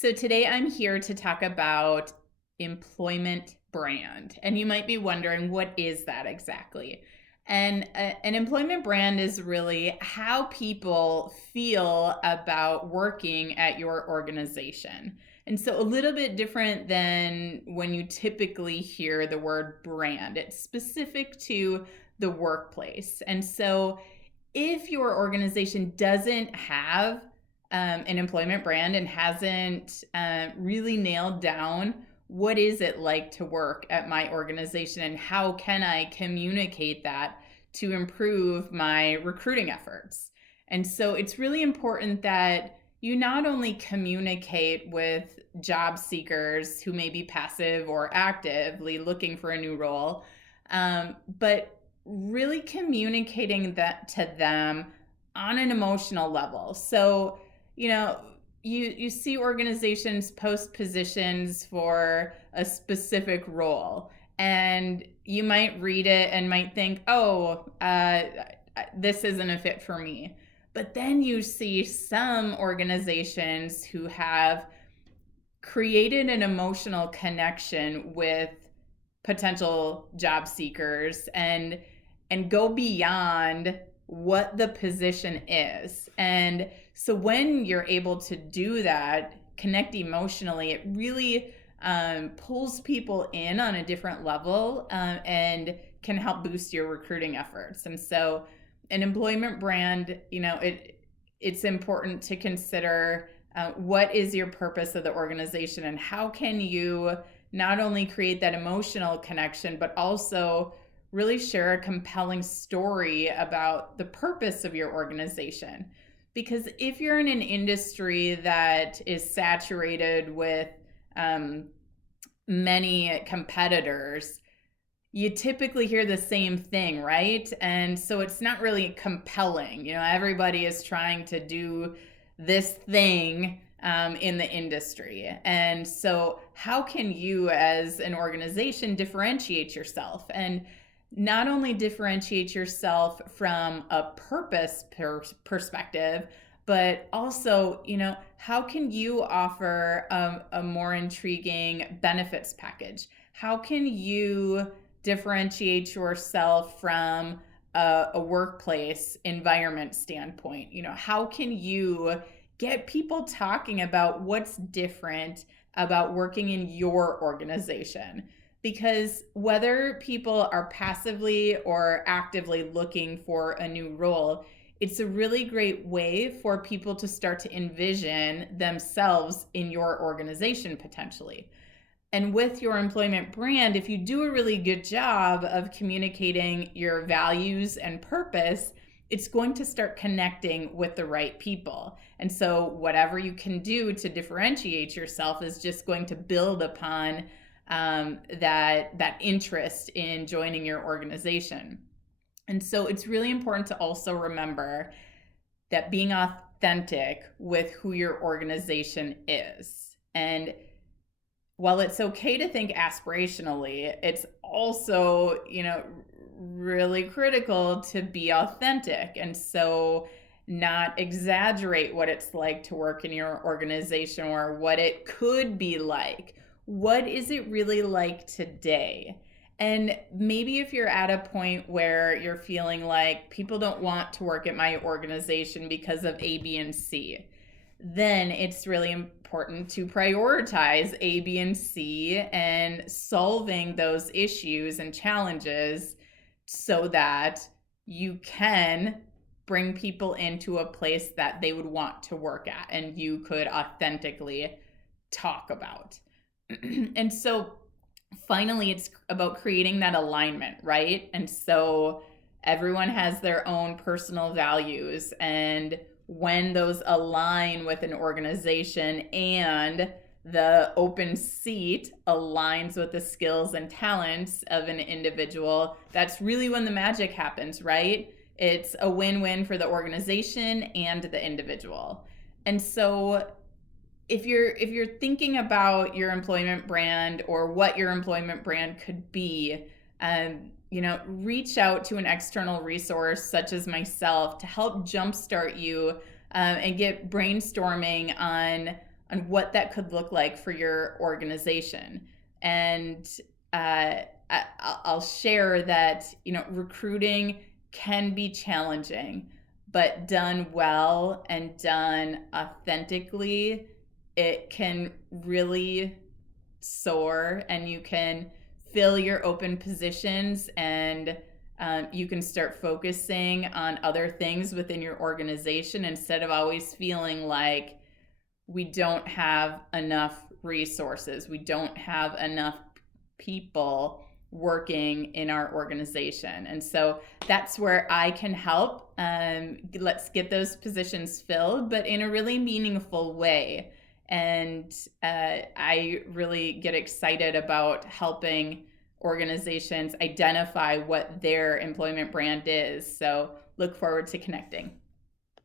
So today I'm here to talk about employment brand. And you might be wondering, what is that exactly? And an employment brand is really how people feel about working at your organization. And so a little bit different than when you typically hear the word brand. It's specific to the workplace. And so if your organization doesn't have an employment brand and hasn't really nailed down what is it like to work at my organization and how can I communicate that to improve my recruiting efforts. And so it's really important that you not only communicate with job seekers who may be passive or actively looking for a new role, but really communicating that to them on an emotional level. So, you know, you see organizations post positions for a specific role, and you might read it and might think, oh, this isn't a fit for me. But then you see some organizations who have created an emotional connection with potential job seekers and go beyond what the position is. And so when you're able to do that, connect emotionally, it really pulls people in on a different level and can help boost your recruiting efforts. And so an employment brand, it's important to consider what is your purpose of the organization and how can you not only create that emotional connection, but also really share a compelling story about the purpose of your organization. Because if you're in an industry that is saturated with many competitors, you typically hear the same thing, right? And so it's not really compelling. Everybody is trying to do this thing in the industry. And so, how can you, as an organization, differentiate yourself? And not only differentiate yourself from a purpose perspective, but also, how can you offer a more intriguing benefits package? How can you differentiate yourself from a workplace environment standpoint? How can you get people talking about what's different about working in your organization? Because whether people are passively or actively looking for a new role, it's a really great way for people to start to envision themselves in your organization potentially. And with your employment brand, if you do a really good job of communicating your values and purpose, it's going to start connecting with the right people. And so whatever you can do to differentiate yourself is just going to build upon that interest in joining your organization. And so it's really important to also remember that being authentic with who your organization is. And while it's okay to think aspirationally, it's also, really critical to be authentic. And so not exaggerate what it's like to work in your organization or what it could be like. What is it really like today? And maybe if you're at a point where you're feeling like people don't want to work at my organization because of A, B, and C, then it's really important to prioritize A, B, and C and solving those issues and challenges so that you can bring people into a place that they would want to work at and you could authentically talk about. And so finally, it's about creating that alignment, right? And so everyone has their own personal values, and when those align with an organization and the open seat aligns with the skills and talents of an individual, that's really when the magic happens, right? It's a win-win for the organization and the individual. And so if you're thinking about your employment brand or what your employment brand could be, reach out to an external resource such as myself to help jumpstart you and get brainstorming on on what that could look like for your organization. And I'll share that, recruiting can be challenging, but done well and done authentically, it can really soar, and you can fill your open positions, and you can start focusing on other things within your organization instead of always feeling like we don't have enough resources, we don't have enough people working in our organization. And so that's where I can help. Let's get those positions filled, but in a really meaningful way. And I really get excited about helping organizations identify what their employment brand is. So look forward to connecting.